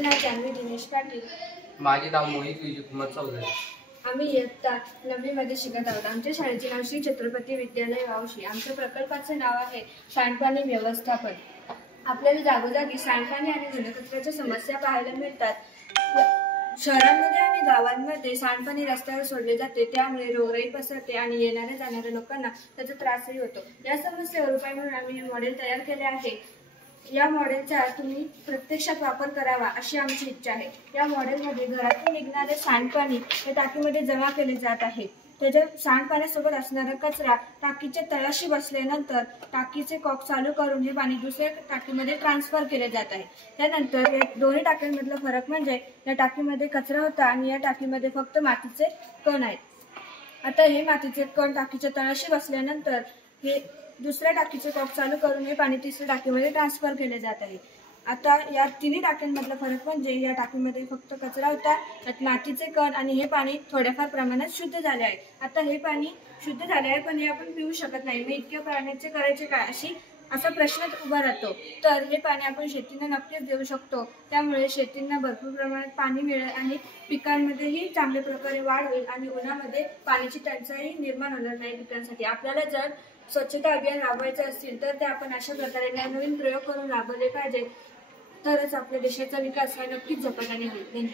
नाव जान्हवी दिनेश पाटील। माझे नाव मोहित विजयकुमार चौधरी। आम्ही इयत्ता 9वी मध्ये शिकत आहोत। आमच्या शाळेचे नाव श्री छत्रपती विद्यालय वावशी। आमच्या प्रकल्पाचे नाव आहे सांडपाणी व्यवस्थापन। आपल्याला जागोजागी सांडपाणी आणि घनकचऱ्याच्या समस्या पाहायला मिळतात। शहरांमध्ये आणि गावांमध्ये सांडपाणी रस्त्यावर सोडले जाते, त्यामुळे रोगराई पसरते आणि येणाऱ्या जाणाऱ्या लोकांना त्याचा त्रासही होतो। या समस्येवर उपाय म्हणून आम्ही हे मॉडेल तयार केले आहे। या मॉडेलचा तुम्ही प्रत्यक्षात वापर करावा अशी आमची इच्छा आहे। या मॉडेलमध्ये घरातून निघणारे सांडपाणी हे टाकीमध्ये जमा केले जात आहे। त्याच्या सांडपाण्यासोबत असणारा कचरा टाकीच्या तळाशी बसल्यानंतर टाकीचे कॉक चालू करून हे पाणी दुसऱ्या टाकीमध्ये ट्रान्सफर केले जात आहे। त्यानंतर या दोन्ही टाक्यांमधला फरक म्हणजे या टाकीमध्ये कचरा होता आणि या टाकीमध्ये फक्त मातीचे कण आहेत। आता हे मातीचे कण टाकीच्या तळाशी बसल्यानंतर हे दुसऱ्या टाकीचे कॉक चालू करून हे पाणी तिसऱ्या टाकीमध्ये ट्रान्सफर केले जात आहे। आता या तिन्ही टाक्यांमधला फरक म्हणजे या टाकीमध्ये फक्त कचरा होता, त्यात मातीचे कण आणि हे पाणी थोड्याफार प्रमाणात शुद्ध झाले आहे। आता हे पाणी शुद्ध झाले आहे, पण हे आपण पिऊ शकत नाही। मग इतक्या पाण्याचे करायचे काय असा प्रश्न उभा राहतो। तर हे पाणी आपण शेतींना नक्कीच देऊ शकतो। त्यामुळे शेतींना भरपूर प्रमाणात पाणी मिळेल आणि पिकांमध्येही चांगल्या प्रकारे वाढ होईल आणि उन्हामध्ये पाण्याची टंचाई निर्माण होणार नाही पिकांसाठी। आपल्याला जर स्वच्छता अभियान राबवायचे असतील तर ते आपण अशा प्रकारे नवनवीन प्रयोग करून राबवले पाहिजे, तरच आपल्या देशाचा विकास हा नक्कीच झपाट्याने होईल।